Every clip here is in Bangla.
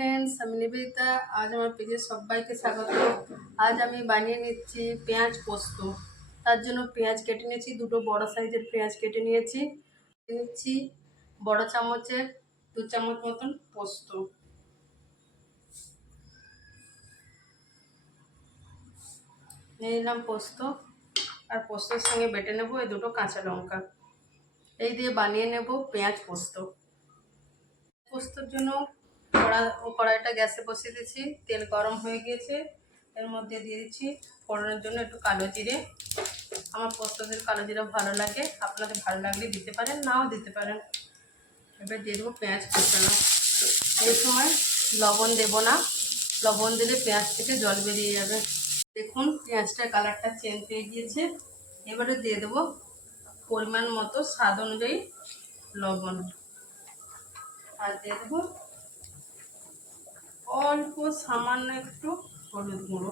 ফ্রেন্ডস, আমি নিবেদিতা। আজ আমার পেজে সবাইকে স্বাগত। আজ আমি বানিয়ে নিচ্ছি পেঁয়াজ পোস্ত। তার জন্য পেঁয়াজ কেটে নিয়েছি, দুটো বড় সাইজের পেঁয়াজ কেটে নিয়েছি। নিচ্ছি বড় চামচের 2 চামচ মতন পোস্ত। নিয়ে নিলাম পোস্ত, আর পোস্তর সঙ্গে বেটে নেবো এই দুটো কাঁচা লঙ্কা। এই দিয়ে বানিয়ে নেব পেঁয়াজ পোস্ত। পোস্তর জন্য কড়াইটা গ্যাসে বসিয়ে দিয়েছি, তেল গরম হয়ে গিয়েছে। এর মধ্যে দিয়ে দিচ্ছি ফোড়নের জন্য একটু কালো জিরে। আমার পোস্তদের কালো জিরে ভালো লাগে, আপনাদের ভালো লাগলে দিতে পারেন, নাও দিতে পারেন। এবার দিয়ে দেবো পেঁয়াজ কুচানো। এই সময় লবণ দেব না, লবণ দিলে পেঁয়াজ থেকে জল বেরিয়ে যাবে। দেখুন পেঁয়াজটার কালারটা চেঞ্জ হয়ে গিয়েছে। এবারে দিয়ে দেবো পরিমাণ মতো স্বাদ অনুযায়ী লবণ, আর দিয়ে দেবো অল্প সামান্য একটু হলুদ গুঁড়ো।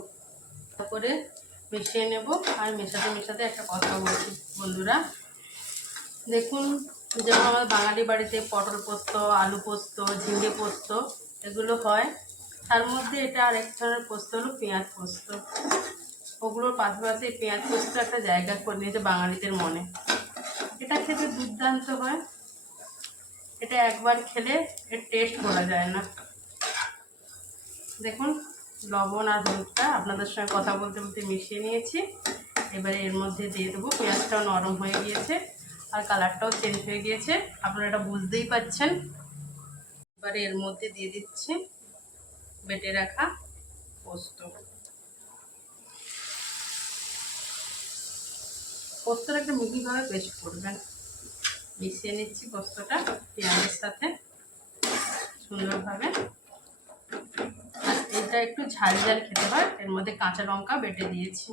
তারপরে মিশিয়ে নেব। আর মেশাতে মেশাতে একটা কথা বলছি বন্ধুরা, দেখুন যেমন আমাদের বাঙালি বাড়িতে পটল পোস্ত, আলু পোস্ত, ঝিঙে পোস্ত এগুলো হয়, তার মধ্যে এটা আরেক ধরনের পোস্ত হলো পেঁয়াজ পোস্ত। ওগুলোর পাশাপাশি পেঁয়াজ পোস্ত একটা জায়গা করে নিয়েছে বাঙালিদের মনে। এটা খেতে দুর্দান্ত হয়, এটা একবার খেলে এর টেস্ট বলা যায় না। দেখুন লবণ আর হলুদটা আপনাদের সঙ্গে কথা বলতে বলতে মিশিয়ে নিয়েছি। এবারে এর মধ্যে দিয়ে দেবো, পেঁয়াজটাও নরম হয়ে গিয়েছে আর কালারটাও চেঞ্জ হয়ে গিয়েছে, আপনারা এটা বুঝতেই পারছেন। এবারে এর মধ্যে দিয়ে দিচ্ছি বেটে রাখা পোস্ত। পোস্তটা একটা মিহিভাবে পেস্ট করবেন। মিশিয়ে নিচ্ছি পোস্তটা পেঁয়াজের সাথে সুন্দরভাবে। এটা একটু ঝাল ঝাল খেতে হয়, এর মধ্যে কাঁচা লঙ্কা বেটে দিয়েছি,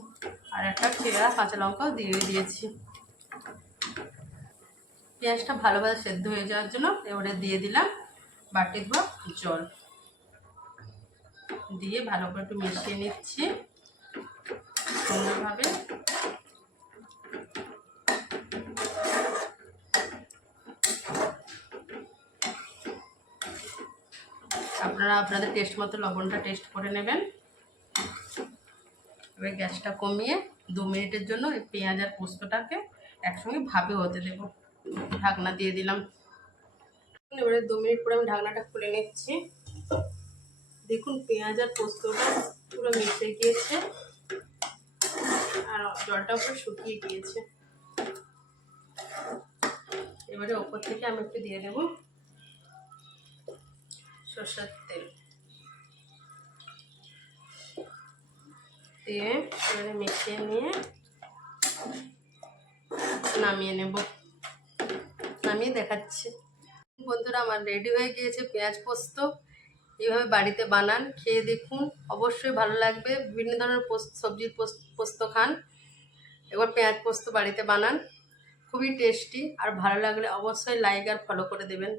আর একটা চেরা কাঁচা লঙ্কাও দিয়ে দিয়েছি। পেঁয়াজটা ভালোভাবে সেদ্ধ হয়ে যাওয়ার জন্য এবারে দিয়ে দিলাম বাটি ধোয়া জল, দিয়ে ভালো করে একটু মিশিয়ে নিচ্ছি সুন্দরভাবে। আপনারা আপনাদের টেস্ট মতো লবণটা টেস্ট করে নেবেন। এবার গ্যাসটা কমিয়ে 2 মিনিটের জন্য এই পেঁয়াজ আর পোস্তটাকে একসঙ্গে ভাপে হতে দেব। ঢাকনা দিয়ে দিলাম। এবারে 2 মিনিট পরে আমি ঢাকনাটা খুলে নিচ্ছি। দেখুন পেঁয়াজ আর পোস্তটা পুরো মিশে গিয়েছে আর জলটা পুরো শুকিয়ে গিয়েছে। এবারে ওপর থেকে আমি একটু দিয়ে দেবো সরষের তেল, দিয়ে এবারে মিশিয়ে নিয়ে নামিয়ে নেব। নামিয়ে দেখাচ্ছি। বন্ধুরা আমার রেডি হয়ে গিয়েছে পেঁয়াজ পোস্ত। এইভাবে বাড়িতে বানান, খেয়ে দেখুন, অবশ্যই ভালো লাগবে। বিভিন্ন ধরনের সবজির পোস্ত খান, এবার পেঁয়াজ পোস্ত বাড়িতে বানান, খুবই টেস্টি। আর ভালো লাগলে অবশ্যই লাইক আর ফলো করে দেবেন।